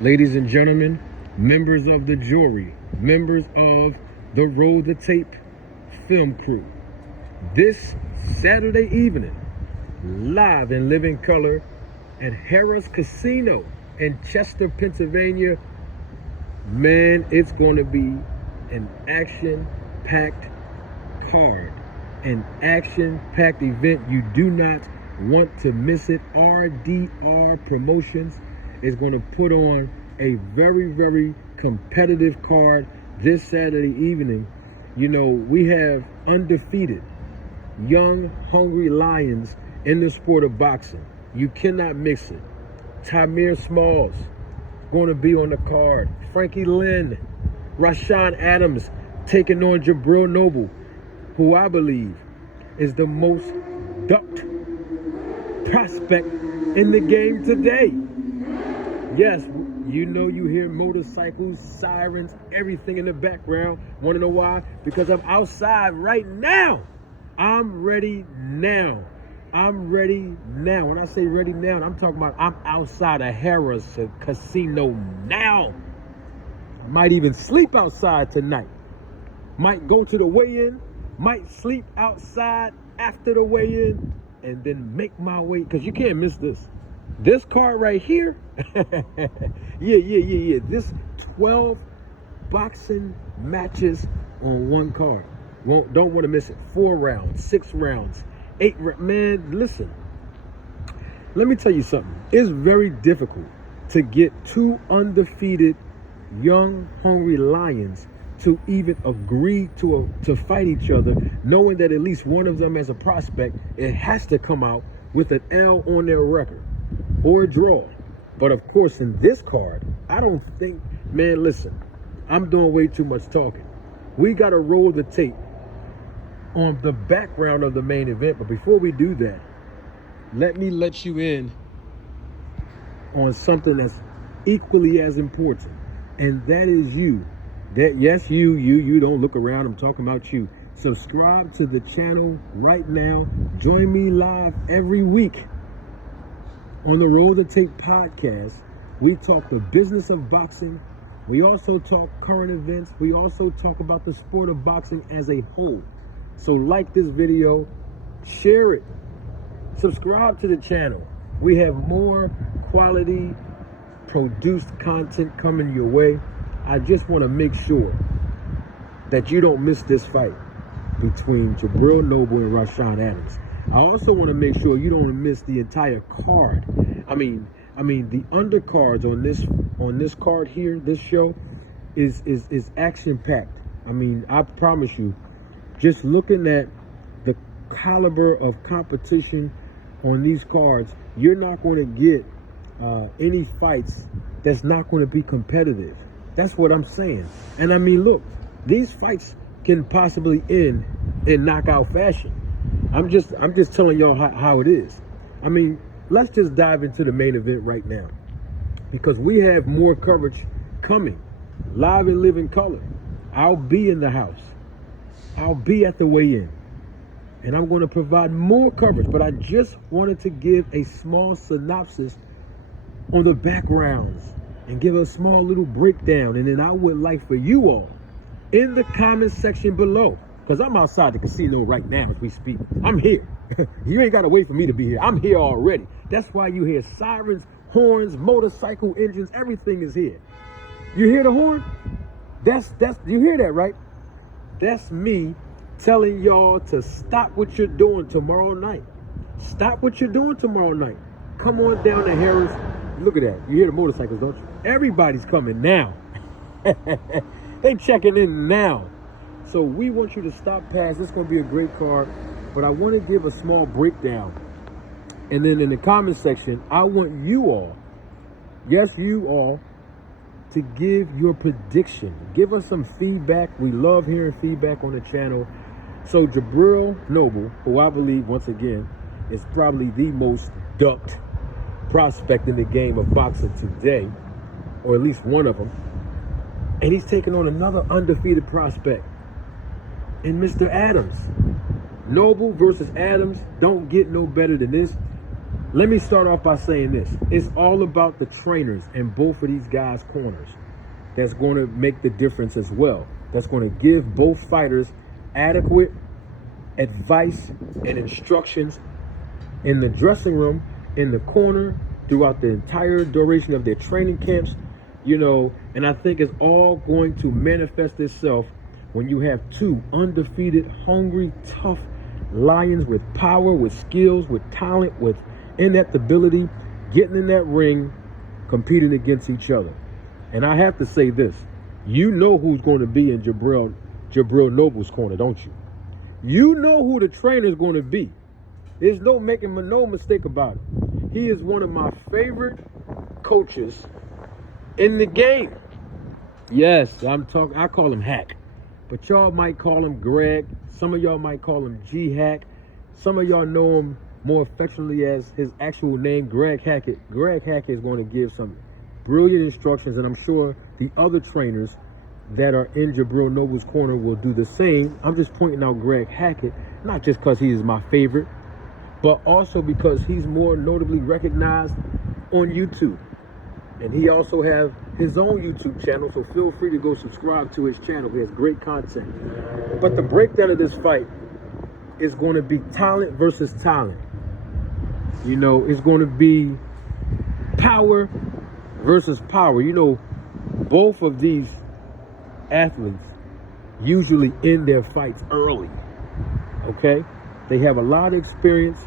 Ladies and gentlemen, members of the jury, members of the Roll the Tape film crew, this Saturday evening, live in living color at Harrah's Casino in Chester, Pennsylvania, man, it's going to be an action-packed card, an action-packed event. You do not want to miss it. RDR Promotions is going to put on a very, very competitive card this Saturday evening. You know, we have undefeated, young, hungry lions in the sport of boxing. You cannot mix it. Tamir Smalls going to be on the card. Frankie Lynn, Rashad Adams taking on Jabril Noble, who I believe is the most ducked prospect in the game today. Yes, you know, you hear motorcycles, sirens, everything in the background. Want to know why? Because I'm outside right now. I'm ready now. I'm ready now. When I say ready now, I'm talking about I'm outside of Harrah's Casino now. I might even sleep outside tonight. Might go to the weigh-in. Might sleep outside after the weigh-in. And then make my way. Because you can't miss this. This card right here. Yeah. This 12 boxing matches on one card. Don't want to miss it. 4 rounds, 6 rounds. 8 rounds. Man, listen. Let me tell you something. It's very difficult to get 2 undefeated young, hungry lions to even agree to fight each other, knowing that at least one of them as a prospect, it has to come out with an L on their record or a draw. But of course, in this card, I don't think, man, listen, I'm doing way too much talking. We got to roll the tape on the background of the main event. But before we do that, let me let you in on something that's equally as important. And that is you. That, yes, you don't look around. I'm talking about you. Subscribe to the channel right now. Join me live every week on the Roll the Tape podcast. We talk the business of boxing. We also talk current events. We also talk about the sport of boxing as a whole. So like this video, share it, subscribe to the channel. We have more quality produced content coming your way. I just want to make sure that you don't miss this fight between Jabril Noble and Rashad Adams. I also want to make sure you don't miss the entire card. I mean the undercards on this card here, this show is action packed. I mean, I promise you, just looking at the caliber of competition on these cards, you're not going to get any fights that's not going to be competitive. That's what I'm saying. And I mean, look, these fights can possibly end in knockout fashion. I'm just telling y'all how it is. I mean, let's just dive into the main event right now, because we have more coverage coming, live and live in color. I'll be in the house. I'll be at the weigh-in, and I'm going to provide more coverage. But I just wanted to give a small synopsis on the backgrounds and give a small little breakdown. And then I would like for you all in the comment section below, because I'm outside the casino right now as we speak. I'm here. You ain't got to wait for me to be here. I'm here already. That's why you hear sirens, horns, motorcycle engines, everything is here. You hear the horn? That's you hear that, right? That's me telling y'all to stop what you're doing tomorrow night. Stop what you're doing tomorrow night. Come on down to Harrah's. Look at that. You hear the motorcycles, don't you? Everybody's coming now. They checking in now. So we want you to stop past. It's going to be a great card. But I want to give a small breakdown. And then in the comment section, I want you all, yes, you all, to give your prediction. Give us some feedback. We love hearing feedback on the channel. So Jabril Noble, who I believe, once again, is probably the most ducked prospect in the game of boxing today, or at least one of them. And he's taking on another undefeated prospect in Mr. Adams. Noble versus Adams, don't get no better than this. Let me start off by saying this. It's all about the trainers in both of these guys' corners. That's going to make the difference as well. That's going to give both fighters adequate advice and instructions in the dressing room, in the corner, throughout the entire duration of their training camps, and I think it's all going to manifest itself when you have two undefeated, hungry, tough lions with power, with skills, with talent, with ineptability, getting in that ring, competing against each other. And I have to say this, you know who's going to be in Jabril Noble's corner, don't you? You know who the trainer is going to be. There's no mistake about it. He is one of my favorite coaches in the game. Yes, I call him Hack. But y'all might call him Greg. Some of y'all might call him G-Hack. Some of y'all know him more affectionately as his actual name, Greg Hackett. Greg Hackett is going to give some brilliant instructions, and I'm sure the other trainers that are in Jabril Noble's corner will do the same. I'm just pointing out Greg Hackett, not just because he is my favorite, but also because he's more notably recognized on YouTube. And he also has his own YouTube channel, so feel free to go subscribe to his channel. He has great content. But the breakdown of this fight is going to be talent versus talent. It's going to be power versus power. Both of these athletes usually end their fights early. Okay? They have a lot of experience.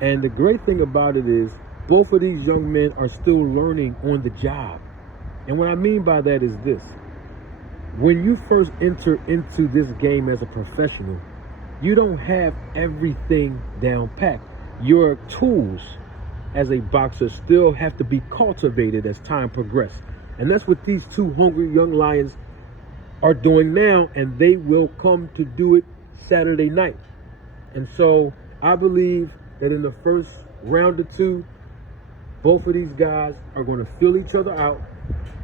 And the great thing about it is both of these young men are still learning on the job. And what I mean by that is this. When you first enter into this game as a professional, you don't have everything down packed. Your tools as a boxer still have to be cultivated as time progresses. And that's what these two hungry young lions are doing now, and they will come to do it Saturday night. And so I believe that in the first round or two, both of these guys are going to fill each other out,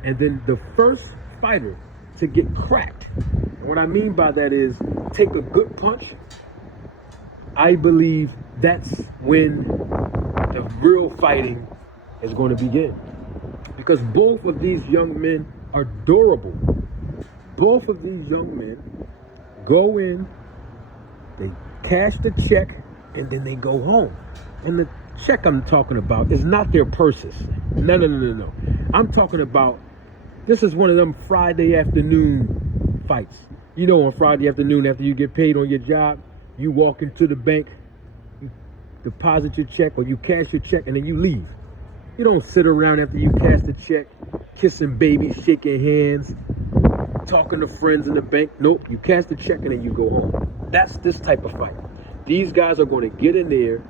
and then the first fighter to get cracked, and what I mean by that is take a good punch, I believe that's when the real fighting is going to begin. Because both of these young men are durable. Both of these young men go in, they cash the check, and then they go home. And the check I'm talking about is not their purses. No. I'm talking about, this is one of them Friday afternoon fights. On Friday afternoon after you get paid on your job, you walk into the bank, you deposit your check, or you cash your check, and then you leave. You don't sit around after you cash the check, kissing babies, shaking hands, talking to friends in the bank. Nope, you cash the check and then you go home. That's this type of fight. These guys are going to get in there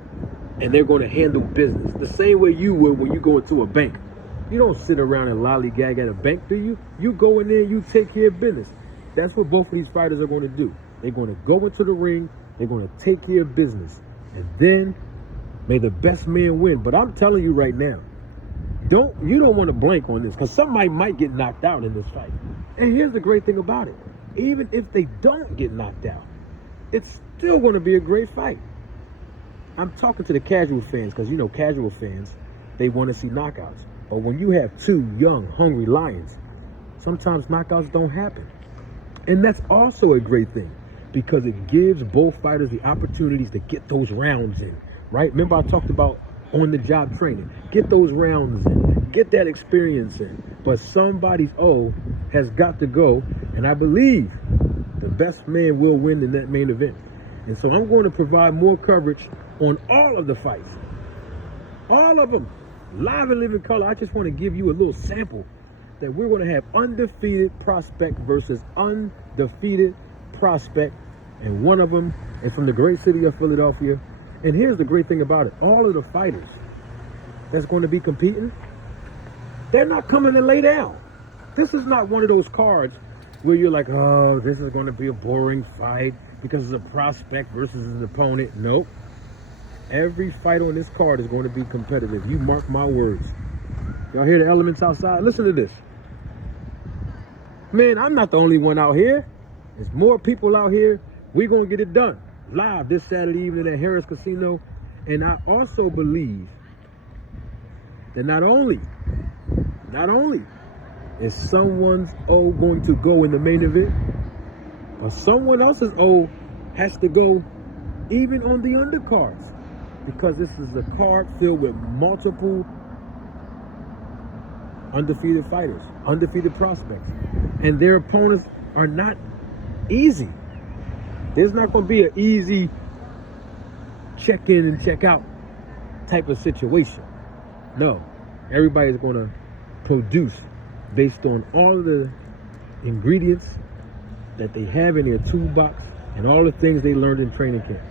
and they're going to handle business the same way you would when you go into a bank. You don't sit around and lollygag at a bank, do you? You go in there and you take care of business. That's what both of these fighters are going to do. They're going to go into the ring, they're going to take care of business, and then may the best man win. But I'm telling you right now, you don't want to blank on this, because somebody might get knocked out in this fight. And here's the great thing about it. Even if they don't get knocked out, it's still going to be a great fight. I'm talking to the casual fans, because casual fans, they want to see knockouts. But when you have two young, hungry lions, sometimes knockouts don't happen. And that's also a great thing, because it gives both fighters the opportunities to get those rounds in, right? Remember I talked about on-the-job training. Get those rounds in. Get that experience in. But somebody's has got to go, and I believe the best man will win in that main event. And so I'm going to provide more coverage on all of the fights. All of them. Live and living color. I just want to give you a little sample that we're going to have undefeated prospect versus undefeated prospect. And one of them is from the great city of Philadelphia. And here's the great thing about it. All of the fighters that's going to be competing, they're not coming to lay down. This is not one of those cards where you're like, oh, this is going to be a boring fight because it's a prospect versus an opponent. Nope. Every fight on this card is going to be competitive. You mark my words. Y'all hear the elements outside? Listen to this. Man, I'm not the only one out here. There's more people out here. We're going to get it done live this Saturday evening at Harris Casino. And I also believe that not only is someone's O going to go in the main event, but someone else's O has to go even on the undercards, because this is a card filled with multiple undefeated fighters, undefeated prospects, and their opponents are not easy. There's not going to be an easy check in and check out type of situation. No, everybody's going to produce based on all of the ingredients that they have in their toolbox and all the things they learned in training camp.